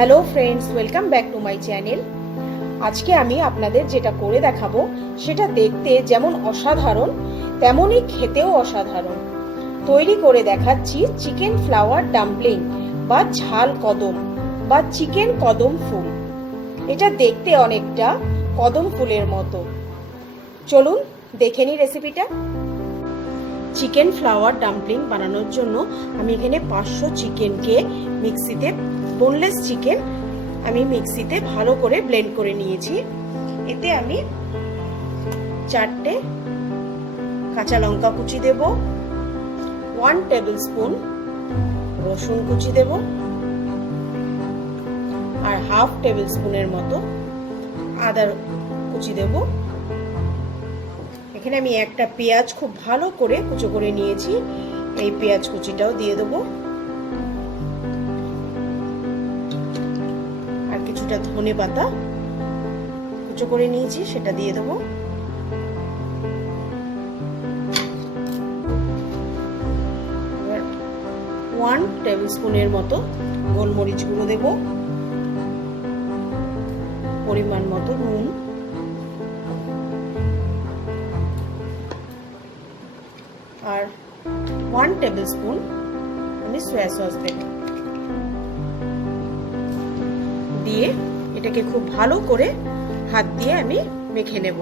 Hello friends, welcome back to my channel. আজকে আমি আপনাদের যেটা করে দেখাবো সেটা দেখতে যেমন অসাধারণ তেমনই খেতেও অসাধারণ। তৈরি করে দেখাচ্ছি চিকেন ফ্লাওয়ার ডাম্পলিং বা ঝাল কদম বা চিকেন কদম ফুল। এটা দেখতে অনেকটা কদম ফুলের মতো। চলুন দেখে নিই রেসিপিটা। চিকেন ফ্লাওয়ার ডাম্পলিং বানানোর জন্য আমি এখানে 500 চিকেনকে মিক্সিতে, বোনলেস চিকেন আমি মিক্সিতে ভালো করে ব্লেন্ড করে নিয়েছি। এতে আমি 4টে কাঁচা লঙ্কা কুচি দেব, 1 টেবিল স্পুন রসুন কুচি দেব, আর 1/2 টেবিল স্পুনের মতো আদা কুচি দেব। এখানে আমি একটা পেঁয়াজ খুব ভালো করে কুচো করে নিয়েছি, এই পেঁয়াজ কুচিটাও দিয়ে দেবো। আর কিছুটা ধনে পাতা কুচো করে নিয়েছি, সেটা দিয়ে দেবো। এবার 1 টেবিল স্পুনের মতো গোলমরিচ গুঁড়ো দেব, পরিমাণ মতো নুন, আর 1 টেবিল স্পুন আমি সয়া সস দেব। দিয়ে এটাকে খুব ভালো করে হাত দিয়ে আমি মেখে নেব।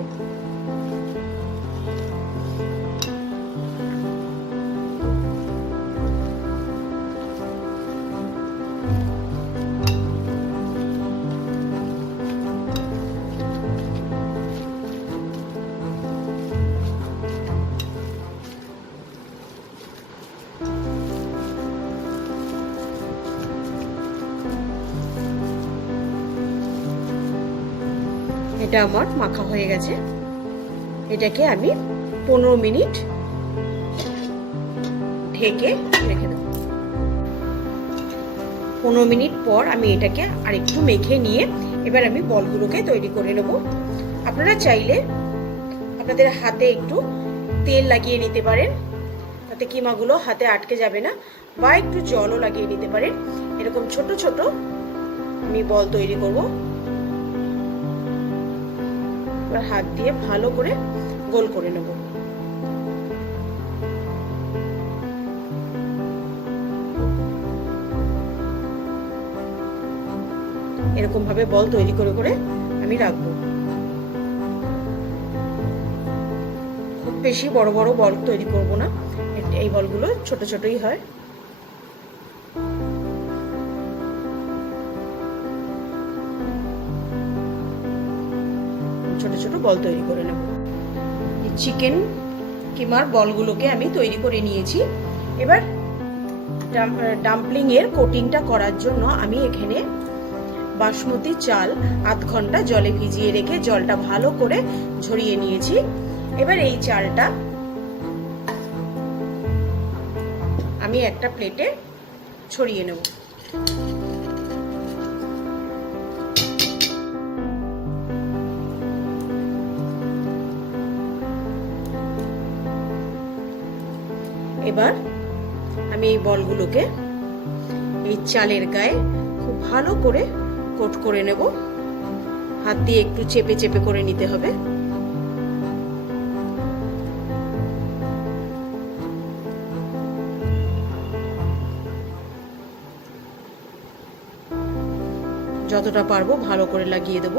এটা আমার মাখা হয়ে গেছে। এটাকে আমি 15 মিনিট ঢেকে রেখে দেব। 15 মিনিট পর আমি এটাকে আরেকটু মেখে নিয়ে এবার আমি বলগুলোকে তৈরি করে নেব। আপনারা চাইলে আপনাদের হাতে একটু তেল লাগিয়ে নিতে পারেন, তাতে কিমাগুলো হাতে আটকে যাবে না, বা একটু জলও লাগিয়ে নিতে পারেন। এরকম ছোট ছোট আমি বল তৈরি করব। হাত দিয়ে ভালো করে গোল করে নেব। এরকম ভাবে বল তৈরি করে করে আমি রাখবো। খুব বেশি বড় বড় বল তৈরি করব না, এই বলগুলো ছোট ছোটই হয়। ছোট ছোট বল তৈরি করে নেব। চিকেন কিমার বলগুলোকে আমি তৈরি করে নিয়েছি। এবার ডাম্পলিং এর কোটিংটা করার জন্য আমি এখানে বাসমতি চাল 8 ঘন্টা জলে ভিজিয়ে রেখে জলটা ভালো করে ঝরিয়ে নিয়েছি। এবার এই চালটা আমি একটা প্লেটে ছড়িয়ে নেব। এবার আমি এই বলগুলোকে এই চালের গায়ে খুব ভালো করে কোট করে নেব। হাত দিয়ে একটু চেপে চেপে করে নিতে হবে। যতটা পারবো ভালো করে লাগিয়ে দেব।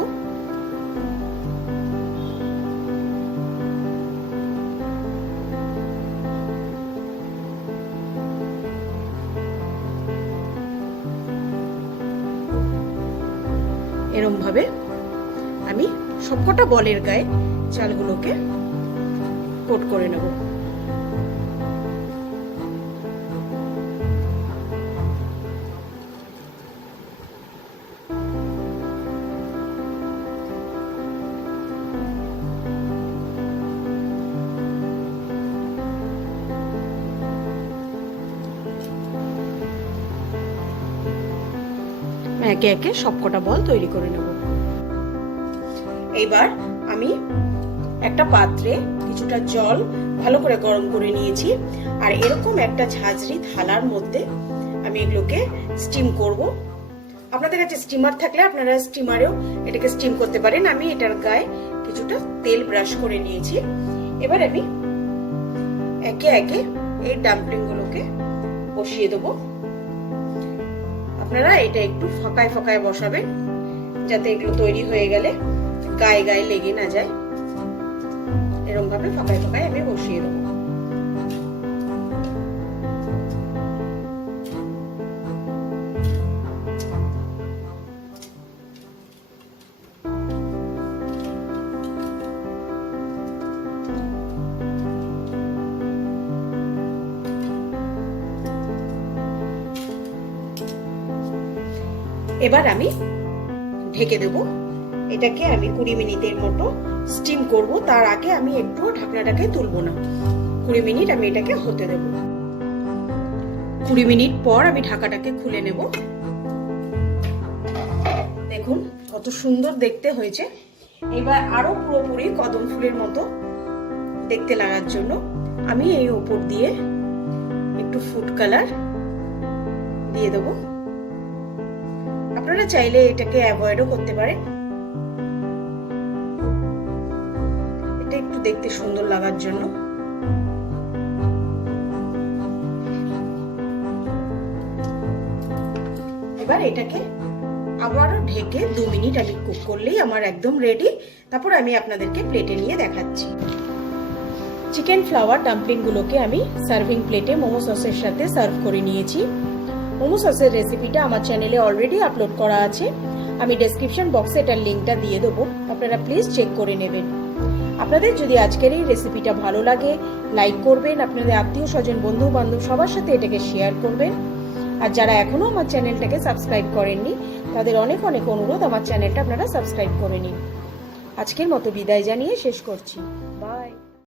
এরকম ভাবে আমি সবকটা বলের গায়ে চালগুলোকে কোট করে নেব। একে একে সবকটা বল তৈরি করে নেব। এইবার আমি একটা পাত্রে কিছুটা জল ভালো করে গরম করে নিয়েছি, আর এরকম একটা ঝাঁঝরি থালার মধ্যে আমি এগুলোকে স্টিম করব। আপনাদের কাছে স্টিমার থাকলে আপনারা স্টিমারেও এটাকে স্টিম করতে পারেন। আমি এটার গায়ে কিছুটা তেল ব্রাশ করে নিয়েছি। এবার আমি একে একে এই ডাম্পলিং গুলোকে বসিয়ে দেবো। আপনারা এটা একটু ফাঁকায় ফাঁকায় বসাবেন, যাতে এগুলো তৈরি হয়ে গেলে গায়ে গায়ে লেগে না যায়। এরকম ভাবে ফাঁকায় ফাঁকায় আমি বসিয়ে দেবো। এবার আমি ঢেকে দেব। এটাকে আমি 20 মিনিটের মতো স্টিম করব। তার আগে আমি একটু ঢাকনাটাকে তুলবো না। 20 মিনিট আমি এটাকে হতে দেব। 20 মিনিট পর আমি ঢাকাটাকে খুলে নেব। দেখুন কত সুন্দর দেখতে হয়েছে। এবার আরো পুরোপুরি কদম ফুলের মতো দেখতে লাগার জন্য আমি এই উপর দিয়ে একটু ফুড কালার দিয়ে দেবো। আপনারা চাইলে এটাকে অ্যাভয়েডও করতে পারেন। এটা একটু দেখতে সুন্দর লাগার জন্য। এবার এটাকে আবারও ঢেকে 2 মিনিট আমি কুক করলেই আমার একদম রেডি। তারপর আমি আপনাদেরকে প্লেটে নিয়ে দেখাচ্ছি। চিকেন ফ্লাওয়ার ডাম্পলিং গুলোকে আমি সার্ভিং প্লেটে মোমো সসের সাথে সার্ভ করে নিয়েছি। মোমো সসের রেসিপিটা আমার চ্যানেলে অলরেডি আপলোড করা আছে। আমি ডেসক্রিপশন বক্সে এটার লিঙ্কটা দিয়ে দেবো, আপনারা প্লিজ চেক করে নেবেন। আপনাদের যদি আজকের এই রেসিপিটা ভালো লাগে লাইক করবেন, আপনাদের আত্মীয় স্বজন বন্ধু বান্ধব সবার সাথে এটাকে শেয়ার করবেন। আর যারা এখনো আমার চ্যানেলটাকে সাবস্ক্রাইব করেননি তাদের অনেক অনেক অনুরোধ আমার চ্যানেলটা আপনারা সাবস্ক্রাইব করে নিন। আজকের মতো বিদায় জানিয়ে শেষ করছি। বাই।